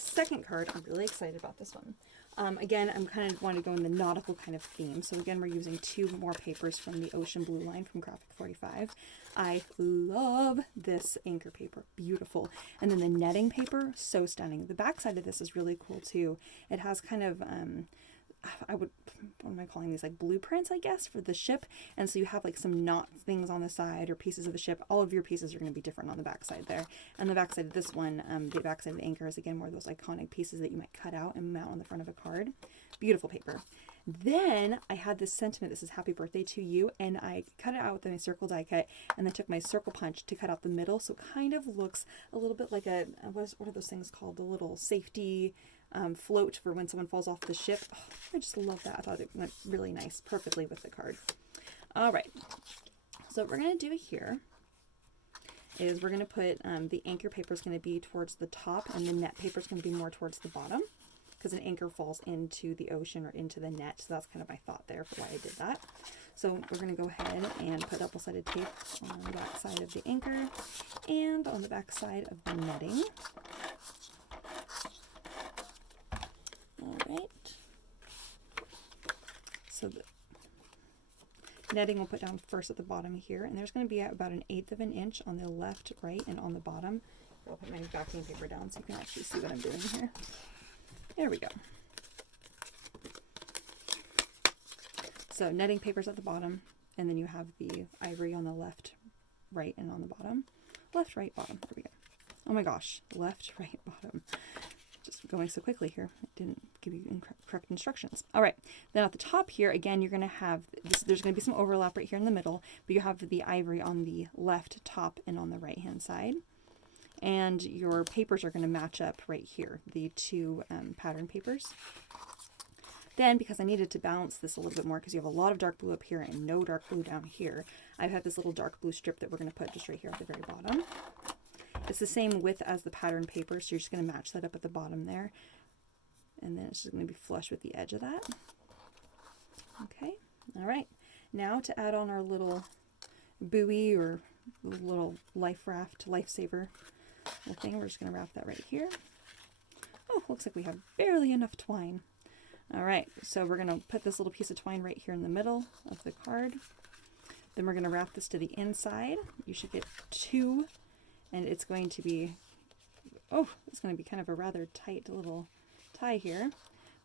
second card, I'm really excited about this one. Again, I'm kind of want to go in the nautical kind of theme. So again, we're using 2 more papers from the Ocean Blue line from Graphic 45. I love this anchor paper, beautiful. And then the netting paper, so stunning. The back side of this is really cool too. It has kind of, what am I calling these, like blueprints, I guess, for the ship. And so you have like some knot things on the side or pieces of the ship. All of your pieces are going to be different on the back side there. And the back side of this one, the back side of the anchor is again more of those iconic pieces that you might cut out and mount on the front of a card. Beautiful paper. Then I had this sentiment, this is happy birthday to you, and I cut it out with my circle die cut and then took my circle punch to cut out the middle. So it kind of looks a little bit like a, what are those things called? The little safety float for when someone falls off the ship. Oh, I just love that. I thought it went really nice, perfectly with the card. All right, so what we're going to do here is we're going to put the anchor paper is going to be towards the top and the net paper is going to be more towards the bottom because an anchor falls into the ocean or into the net. So that's kind of my thought there for why I did that. So we're going to go ahead and put double-sided tape on the back side of the anchor and on the back side of the netting. All right. So the netting we'll put down first at the bottom here, and there's going to be about 1/8 of an inch on the left, right, and on the bottom. I'll put my backing paper down so you can actually see what I'm doing here. There we go. So netting paper's at the bottom, and then you have the ivory on the left, right, and on the bottom. Left, right, bottom. There we go. Oh my gosh. Left, right, bottom. Just going so quickly here. I didn't give you correct instructions. All right. Then at the top here, again, you're going to have this. There's going to be some overlap right here in the middle, but you have the ivory on the left top and on the right-hand side. And your papers are going to match up right here, the 2 pattern papers. Then, because I needed to balance this a little bit more, because you have a lot of dark blue up here and no dark blue down here, I've had this little dark blue strip that we're going to put just right here at the very bottom. It's the same width as the pattern paper, so you're just going to match that up at the bottom there. And then it's just going to be flush with the edge of that. Okay, all right. Now to add on our little buoy or little life raft, lifesaver little thing, we're just going to wrap that right here. Oh, looks like we have barely enough twine. All right, so we're going to put this little piece of twine right here in the middle of the card. Then we're going to wrap this to the inside. You should get 2, and it's going to be, it's going to be kind of a rather tight little tie here.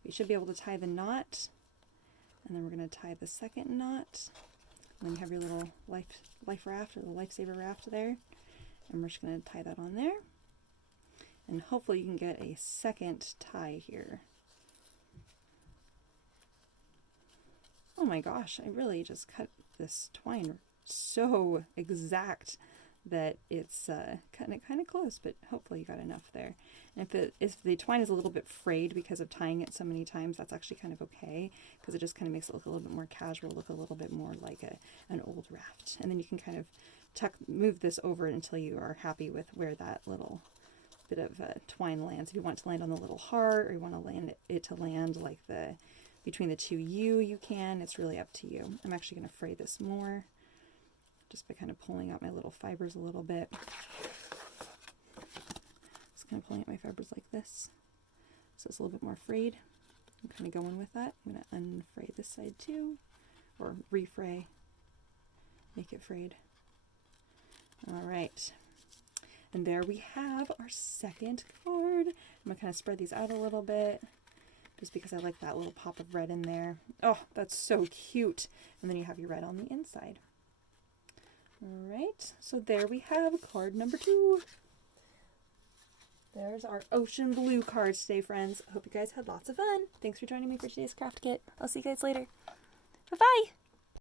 We should be able to tie the knot, and then we're going to tie the second knot. And then you have your little life raft or the lifesaver raft there, and we're just going to tie that on there. And hopefully you can get a second tie here. Oh my gosh, I really just cut this twine so exact that it's cutting it kind of close, but hopefully you got enough there. And if the twine is a little bit frayed because of tying it so many times, that's actually kind of okay, because it just kind of makes it look a little bit more casual, look a little bit more like an old raft. And then you can kind of move this over until you are happy with where that little bit of twine lands. If you want it to land on the little heart, or you want to land it to land like between the 2 you can. It's really up to you. I'm actually going to fray this more just by kind of pulling out my little fibers a little bit. Just kind of pulling out my fibers like this, so it's a little bit more frayed. I'm kind of going with that. I'm going to unfray this side too, or refray, make it frayed. All right. And there we have our second card. I'm going to kind of spread these out a little bit, just because I like that little pop of red in there. Oh, that's so cute. And then you have your red on the inside. All right, so there we have card number 2. There's our ocean blue cards today, friends. I hope you guys had lots of fun. Thanks for joining me for today's craft kit. I'll see you guys later. Bye-bye.